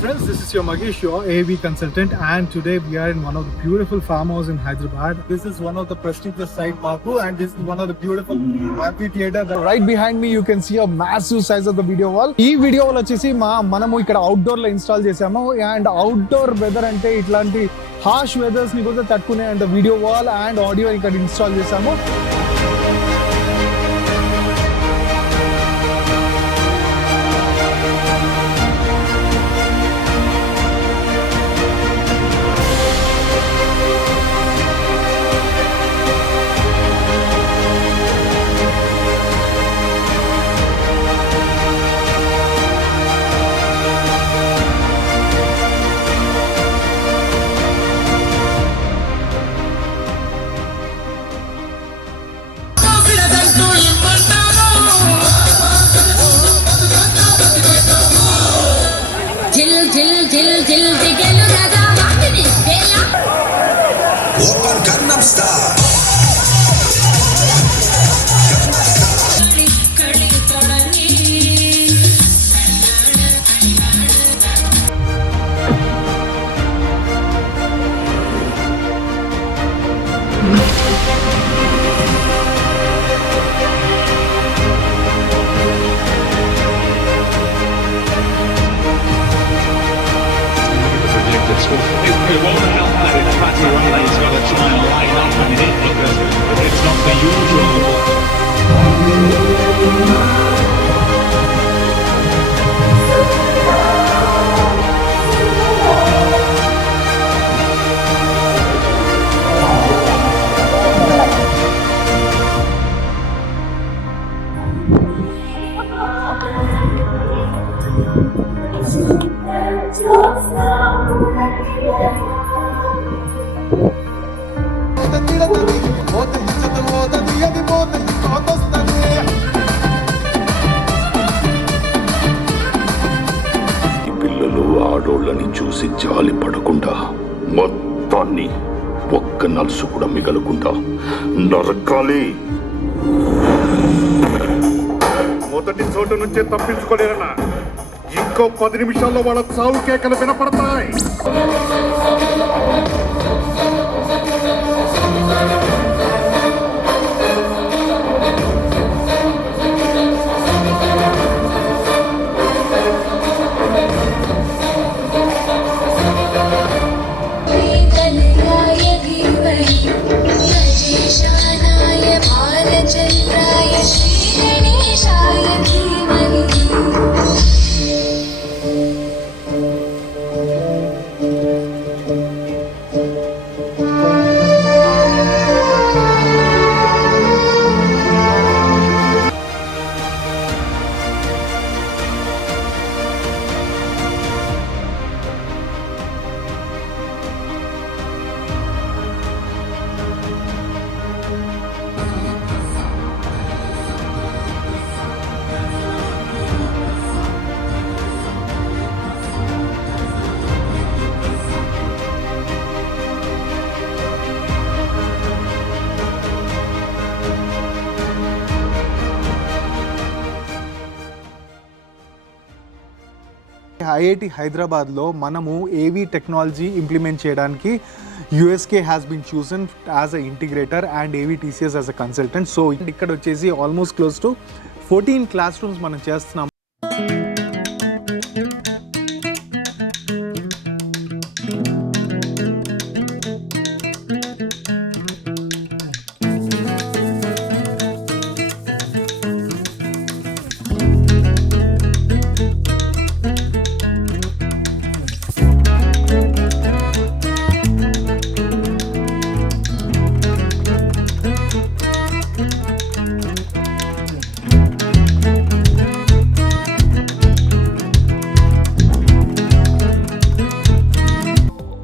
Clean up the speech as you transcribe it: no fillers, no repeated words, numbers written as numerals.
friends, this is your Magesh, your AV consultant, and today we are in one of the beautiful farmhouse in Hyderabad. This is one of the prestigious site, Marku, and this is one of the beautiful amphitheater. Right behind me, you can see a massive size of the video wall. ఈ video wall వచ్చేసి మనము ఇక్కడ అవుట్డోర్ లో ఇన్స్టాల్ చేసాము and outdoor weather అంటే ఇట్లాంటి harsh weathers ని కూడా తట్టుకునే and video wall and audio ఇక్కడ ఇన్స్టాల్ చేసాము. Open Gangnam Style. It won't help that it's Matty Riley's got to try and line up and hit because it's not the usual. పిల్లలు ఆడోళ్ళని చూసి జాలి పడకుండా మొత్తాన్ని ఒక్క నలుసు కూడా మిగలకుండా నరకాలి. మొదటి చోటు నుంచే తప్పించుకోలేరన్నా ఇంకో 10 నిమిషాల్లో వాళ్ళ చావు కేకలు వినపడతాయి. ఐఐటి హైదరాబాద్లో మనము ఏవీ టెక్నాలజీ ఇంప్లిమెంట్ చేయడానికి USK has been chosen as a integrator and AV TCS as a consultant. So ఇక్కడ వచ్చేసి almost close to 14 classrooms మనం చేస్తున్నాం.